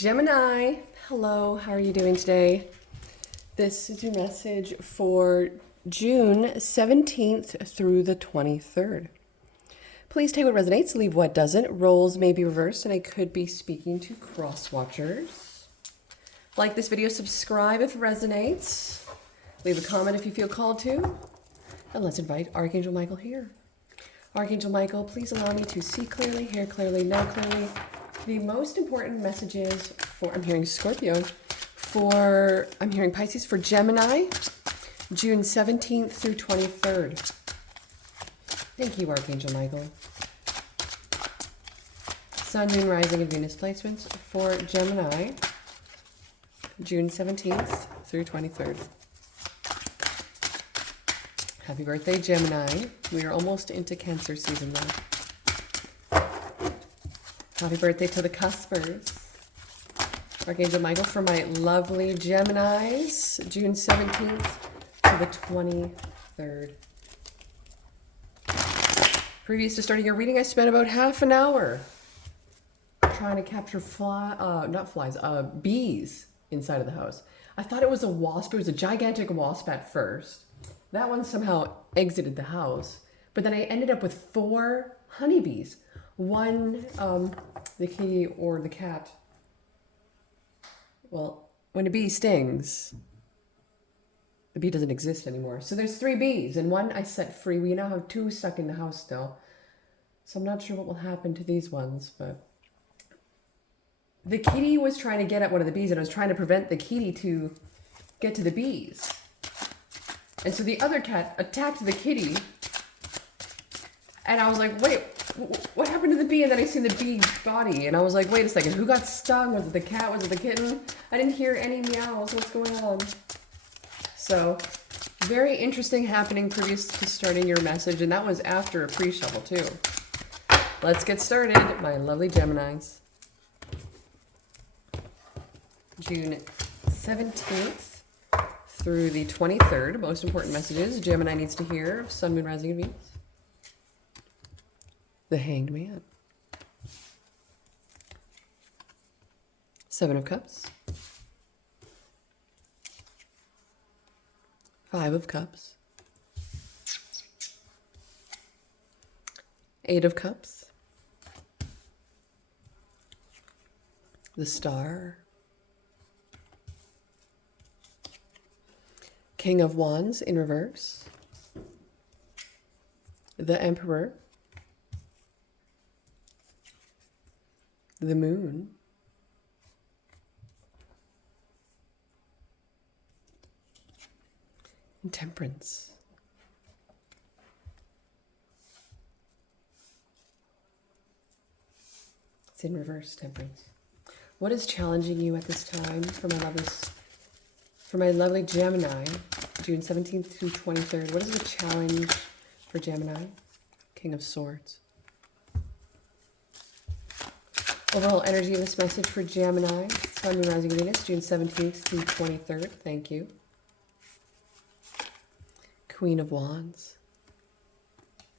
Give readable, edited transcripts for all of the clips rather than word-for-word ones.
Gemini, hello, how are you doing today? This is your message for June 17th through the 23rd. Please take what resonates, leave what doesn't. Roles may be reversed, and I could be speaking to cross-watchers. Like this video, subscribe if it resonates. Leave a comment if you feel called to. And let's invite Archangel Michael here. Archangel Michael, please allow me to see clearly, hear clearly, know clearly. The most important messages for, I'm hearing Scorpio, I'm hearing Pisces for Gemini, June 17th through 23rd. Thank you, Archangel Michael. Sun, Moon, Rising, and Venus placements for Gemini, June 17th through 23rd. Happy birthday, Gemini. We are almost into Cancer season now. Happy birthday to the cuspers. Archangel Michael for my lovely Geminis, June 17th to the 23rd. Previous to starting your reading, I spent about half an hour trying to capture bees inside of the house. I thought it was a wasp. It was a gigantic wasp at first. That one somehow exited the house, but then I ended up with 4 honeybees. One, the kitty or the cat. Well, when a bee stings, the bee doesn't exist anymore. So there's 3 bees, and one I set free. We now have 2 stuck in the house still. So I'm not sure what will happen to these ones, but the kitty was trying to get at one of the bees, and I was trying to prevent the kitty to get to the bees. And so the other cat attacked the kitty, and I was like, wait, what happened to the bee? And then I seen the bee body, and I was like, wait a second, who got stung? Was it the cat? Was it the kitten? I didn't hear any meows. What's going on? So, very interesting happening previous to starting your message, and that was after a pre-shuffle too. Let's get started, my lovely Geminis. June 17th through the 23rd. Most important messages Gemini needs to hear. Sun, Moon, Rising, and Venus. The Hanged Man. 7 of Cups. 5 of Cups. 8 of Cups. The Star. King of Wands in reverse. The Emperor. The Moon. And Temperance. It's in reverse, Temperance. What is challenging you at this time for my lovely Gemini, June 17th to 23rd? What is the challenge for Gemini? King of Swords. Overall energy of this message for Gemini, Sun, Moon, Rising, Venus, June 17th to 23rd. Thank you. Queen of Wands.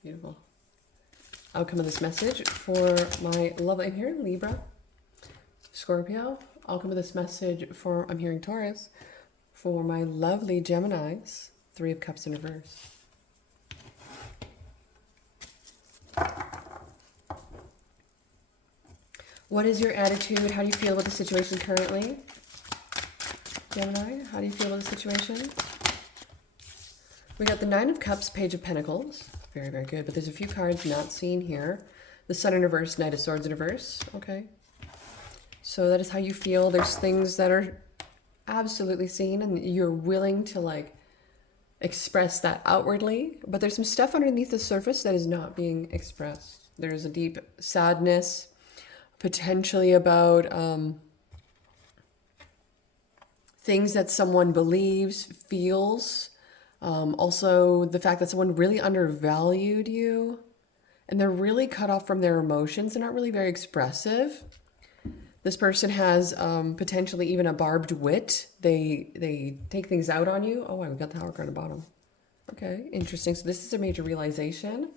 Beautiful. Outcome of this message for my lovely, I'm hearing Libra, Scorpio. Outcome of this message for, I'm hearing Taurus, for my lovely Geminis, 3 of Cups in reverse. What is your attitude? How do you feel about the situation currently? Gemini, how do you feel about the situation? We got the 9 of Cups, Page of Pentacles. Very, very good. But there's a few cards not seen here. The Sun in reverse, Knight of Swords in reverse. Okay. So that is how you feel. There's things that are absolutely seen, and you're willing to like express that outwardly. But there's some stuff underneath the surface that is not being expressed. There's a deep sadness, potentially about things that someone believes, feels. Also, the fact that someone really undervalued you, and they're really cut off from their emotions. They're not really very expressive. This person has potentially even a barbed wit. They take things out on you. Oh, we got the Tower card on the bottom. Okay, interesting. So this is a major realization.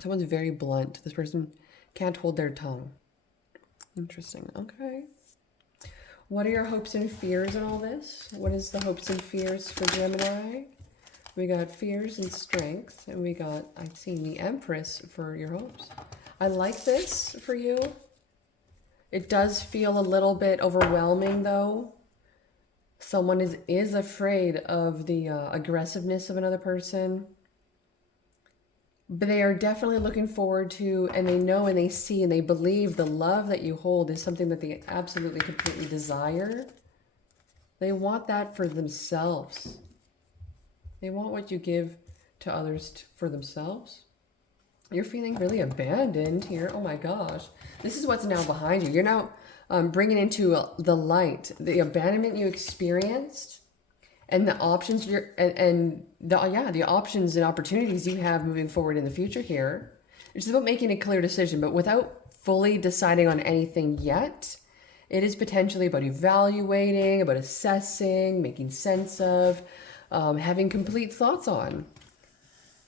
Someone's very blunt. This person Can't hold their tongue. Interesting. Okay. What are your hopes and fears in all this? What is the hopes and fears for Gemini? We got fears and strength, and we got, I've seen the Empress for your hopes. I like this for you. It does feel a little bit overwhelming, though. Someone is afraid of the aggressiveness of another person. But they are definitely looking forward to, and they know and they see and they believe the love that you hold is something that they absolutely, completely desire. They want that for themselves. They want what you give to others for themselves. You're feeling really abandoned here. Oh my gosh. This is what's now behind you. You're now bringing into the light the abandonment you experienced and the options the options and opportunities you have moving forward in the future here. It's about making a clear decision, but without fully deciding on anything yet. It is potentially about evaluating, about assessing, making sense of, having complete thoughts on.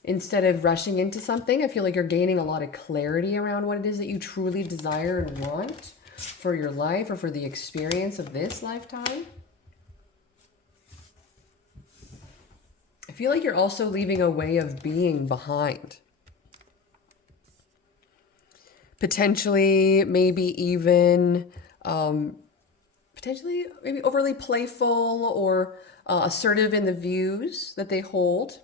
Instead of rushing into something, I feel like you're gaining a lot of clarity around what it is that you truly desire and want for your life or for the experience of this lifetime. I feel like you're also leaving a way of being behind. Potentially, maybe even, maybe overly playful or assertive in the views that they hold,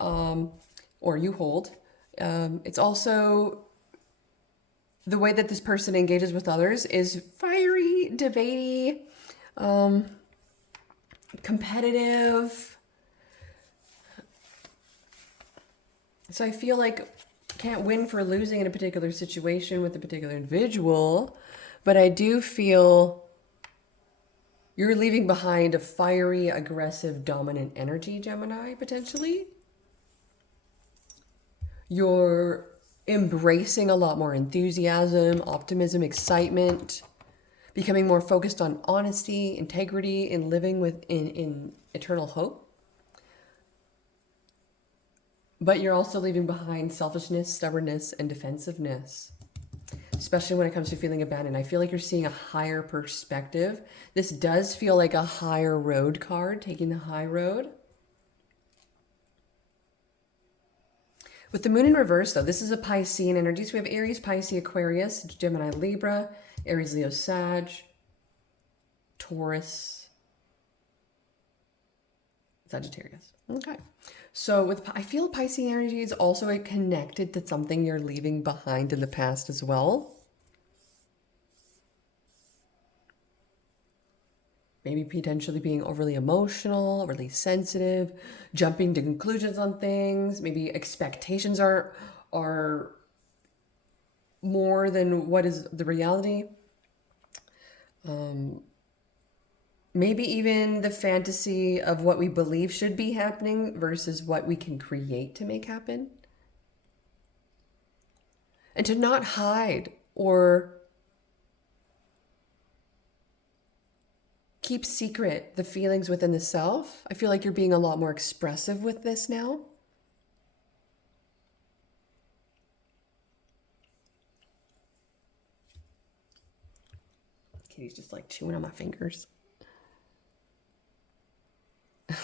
or you hold. It's also the way that this person engages with others is fiery, debatey, competitive. So I feel like can't win for losing in a particular situation with a particular individual, but I do feel you're leaving behind a fiery, aggressive, dominant energy, Gemini, potentially. You're embracing a lot more enthusiasm, optimism, excitement, becoming more focused on honesty, integrity, and living in eternal hope. But you're also leaving behind selfishness, stubbornness, and defensiveness, especially when it comes to feeling abandoned. I feel like you're seeing a higher perspective. This does feel like a higher road card, taking the high road. With the moon in reverse, though, this is a Piscean energy. So we have Aries, Pisces, Aquarius, Gemini, Libra, Aries, Leo, Sag, Taurus, Sagittarius. Okay. So I feel Piscean energy is also connected to something you're leaving behind in the past as well. Maybe potentially being overly emotional, overly sensitive, jumping to conclusions on things. Maybe expectations are more than what is the reality. Maybe even the fantasy of what we believe should be happening versus what we can create to make happen. And to not hide or keep secret the feelings within the self. I feel like you're being a lot more expressive with this now. Kitty's just like chewing on my fingers.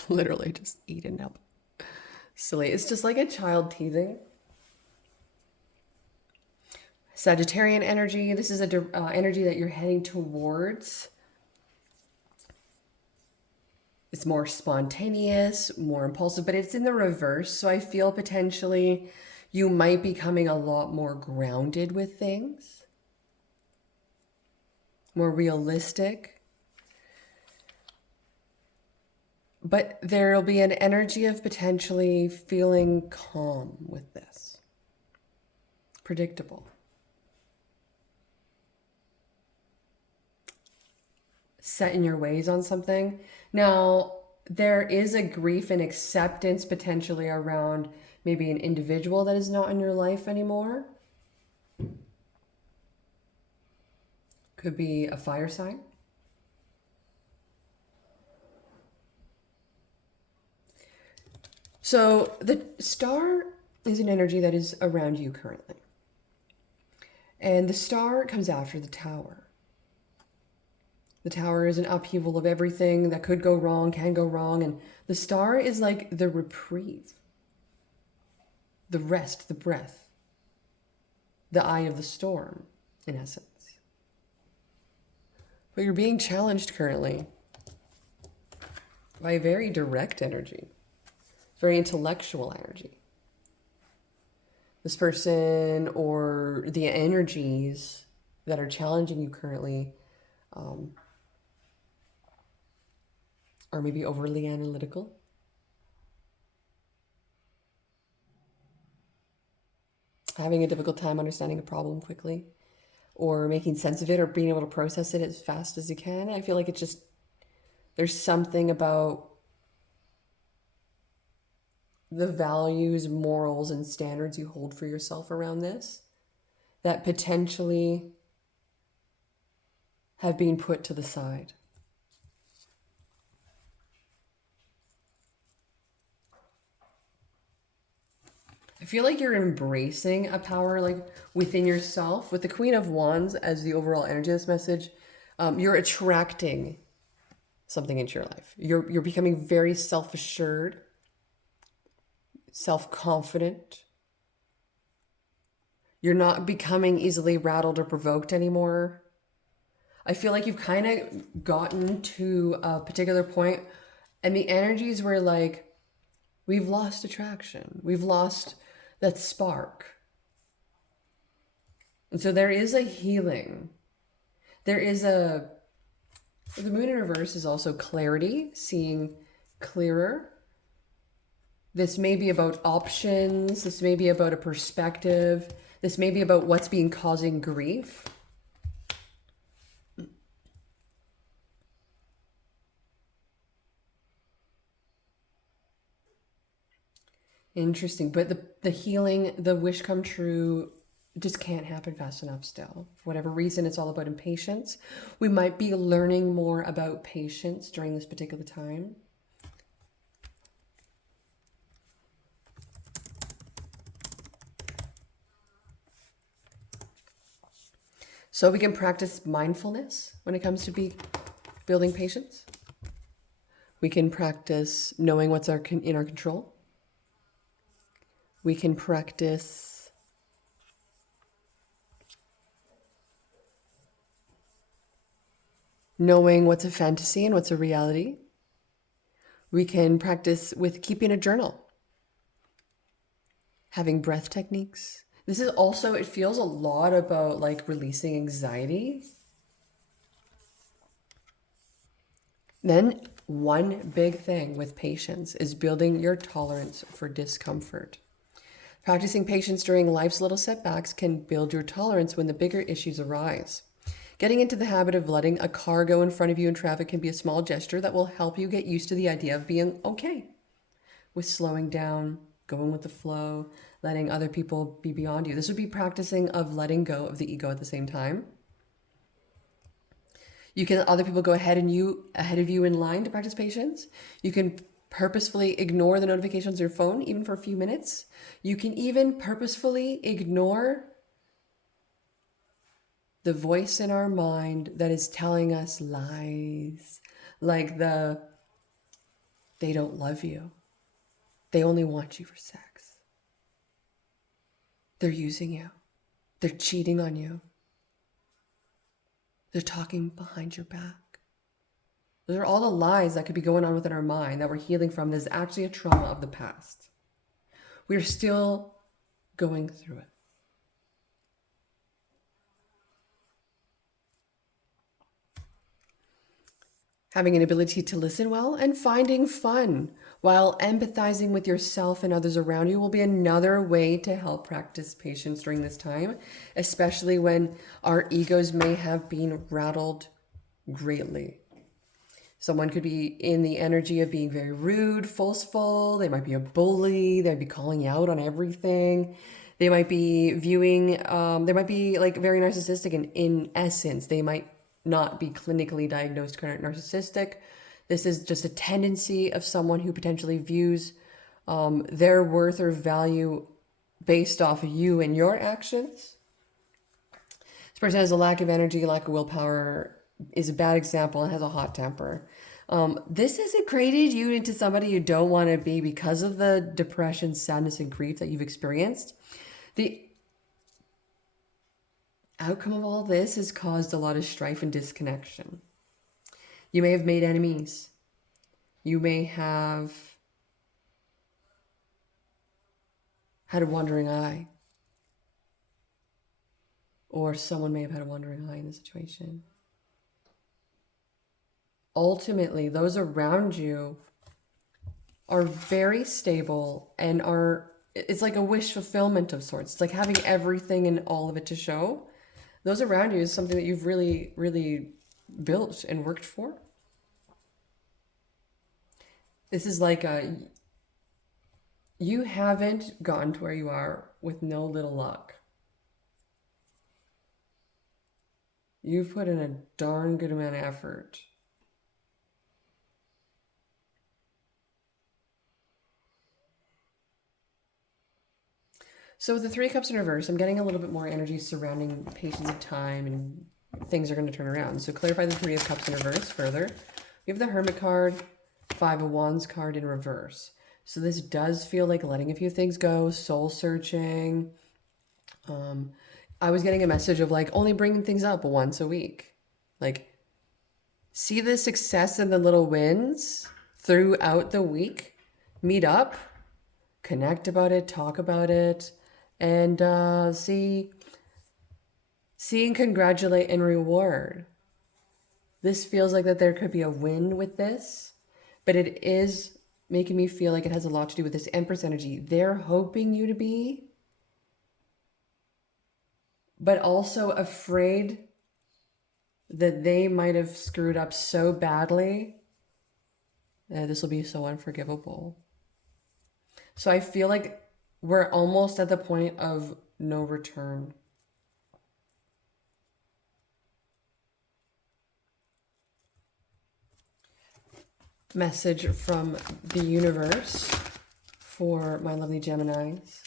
Literally just eating up. Silly. It's just like a child teething. Sagittarian energy. This is a energy that you're heading towards. It's more spontaneous, more impulsive, but it's in the reverse. So I feel potentially you might be becoming a lot more grounded with things, more realistic. But there'll be an energy of potentially feeling calm with this. Predictable. Set in your ways on something. Now, there is a grief and acceptance potentially around maybe an individual that is not in your life anymore. Could be a fire sign. So the star is an energy that is around you currently. And the star comes after the tower. The tower is an upheaval of everything that could go wrong, can go wrong. And the star is like the reprieve, the rest, the breath, the eye of the storm, in essence. But you're being challenged currently by a very direct energy, very intellectual energy. This person or the energies that are challenging you currently are maybe overly analytical. Having a difficult time understanding a problem quickly, or making sense of it, or being able to process it as fast as you can. I feel like it's just, there's something about the values, morals, and standards you hold for yourself around this that potentially have been put to the side. I feel like you're embracing a power like within yourself. With the Queen of Wands as the overall energy of this message, you're attracting something into your life. You're becoming very self-assured, self-confident. You're not becoming easily rattled or provoked anymore. I feel like you've kind of gotten to a particular point and the energies were like, we've lost attraction. We've lost that spark. And so there is a healing. There is the moon in reverse is also clarity, seeing clearer. This may be about options. This may be about a perspective. This may be about what's been causing grief. Interesting. But the healing, the wish come true just can't happen fast enough still. For whatever reason, it's all about impatience. We might be learning more about patience during this particular time. So we can practice mindfulness when it comes to building patience. We can practice knowing what's in our control. We can practice knowing what's a fantasy and what's a reality. We can practice with keeping a journal, having breath techniques. This is also, it feels a lot about like releasing anxiety. Then one big thing with patience is building your tolerance for discomfort. Practicing patience during life's little setbacks can build your tolerance when the bigger issues arise. Getting into the habit of letting a car go in front of you in traffic can be a small gesture that will help you get used to the idea of being okay with slowing down, going with the flow, letting other people be beyond you. This would be practicing of letting go of the ego at the same time. You can let other people go ahead of you in line to practice patience. You can purposefully ignore the notifications on your phone, even for a few minutes. You can even purposefully ignore the voice in our mind that is telling us lies, like they don't love you. They only want you for sex. They're using you. They're cheating on you. They're talking behind your back. Those are all the lies that could be going on within our mind that we're healing from. There's actually a trauma of the past. We're still going through it. Having an ability to listen well and finding fun while empathizing with yourself and others around you will be another way to help practice patience during this time, especially when our egos may have been rattled greatly. Someone could be in the energy of being very rude, forceful. They might be a bully. They'd be calling you out on everything. They might be they might be like very narcissistic, and in essence, they might not be clinically diagnosed narcissistic. This is just a tendency of someone who potentially views their worth or value based off of you and your actions. This person has a lack of energy, lack of willpower, is a bad example, and has a hot temper. This hasn't created you into somebody you don't want to be because of the depression, sadness, and grief that you've experienced. The outcome of all this has caused a lot of strife and disconnection. You may have made enemies. You may have had a wandering eye. Or someone may have had a wandering eye in the situation. Ultimately, those around you are very stable and it's like a wish fulfillment of sorts. It's like having everything and all of it to show. Those around you is something that you've really, really built and worked for. This is like you haven't gotten to where you are with no little luck. You've put in a darn good amount of effort. So with the Three of Cups in reverse, I'm getting a little bit more energy surrounding patience of time and things are going to turn around. So clarify the Three of Cups in reverse further. We have the Hermit card, Five of Wands card in reverse. So this does feel like letting a few things go, soul searching. I was getting a message of like only bringing things up once a week. Like see the success and the little wins throughout the week. Meet up, connect about it, talk about it, and see and congratulate and reward. This feels like that there could be a win with this, but it is making me feel like it has a lot to do with this Empress energy. They're hoping you to be, but also afraid that they might have screwed up so badly that this will be so unforgivable. So I feel like we're almost at the point of no return. Message from the universe for my lovely Geminis.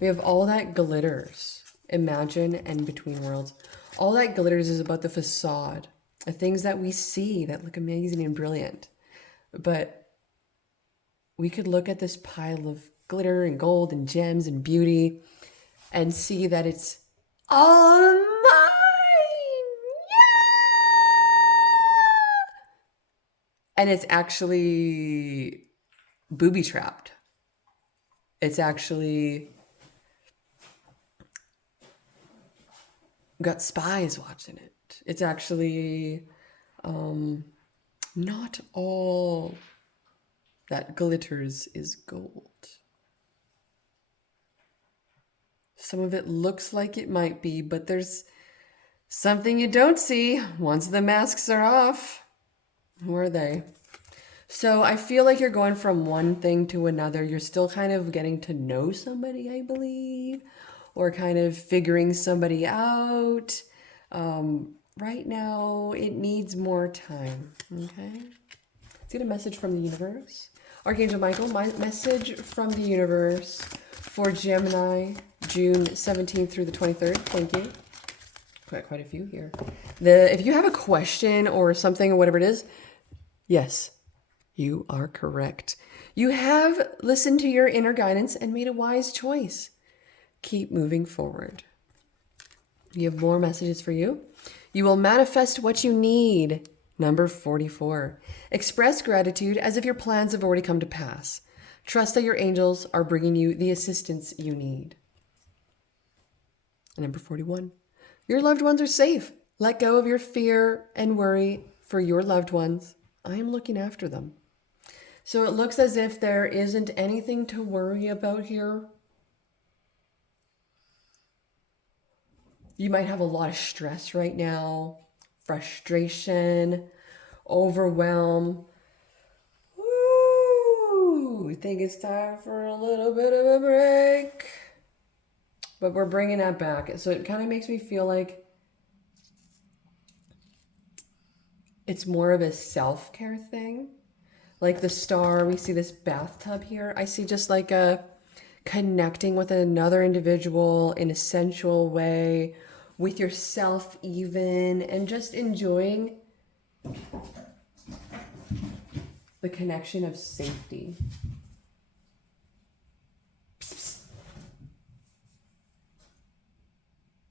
We have all that glitters. Imagine and between worlds. All that glitters is about the facade, the things that we see that look amazing and brilliant. But we could look at this pile of glitter and gold and gems and beauty and see that it's all mine. Yeah! And it's actually booby trapped. It's actually got spies watching it. It's actually not all that glitters is gold. Some of it looks like it might be, but there's something you don't see once the masks are off. Who are they? So I feel like you're going from one thing to another. You're still kind of getting to know somebody, I believe, or kind of figuring somebody out. Right now, it needs more time, okay? Let's get a message from the universe. Archangel Michael, my message from the universe for Gemini, June 17th through the 23rd. Thank you. Quite a few here. If you have a question or something or whatever it is, yes, you are correct. You have listened to your inner guidance and made a wise choice. Keep moving forward. You have more messages for you. You will manifest what you need. Number 44. Express gratitude as if your plans have already come to pass. Trust that your angels are bringing you the assistance you need. And number 41. Your loved ones are safe. Let go of your fear and worry for your loved ones. I am looking after them. So it looks as if there isn't anything to worry about here. You might have a lot of stress right now, frustration, overwhelm. Woo! I think it's time for a little bit of a break. But we're bringing that back. So it kind of makes me feel like it's more of a self-care thing. Like the star, we see this bathtub here. I see just like a connecting with another individual in a sensual way, with yourself even, and just enjoying the connection of safety.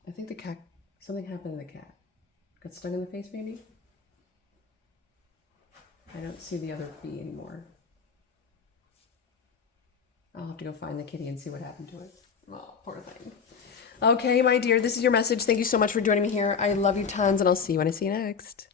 I think the cat, something happened to the cat. Got stung in the face maybe? I don't see the other bee anymore. I'll have to go find the kitty and see what happened to it. Oh, poor thing. Okay, my dear, this is your message. Thank you so much for joining me here. I love you tons, and I'll see you when I see you next.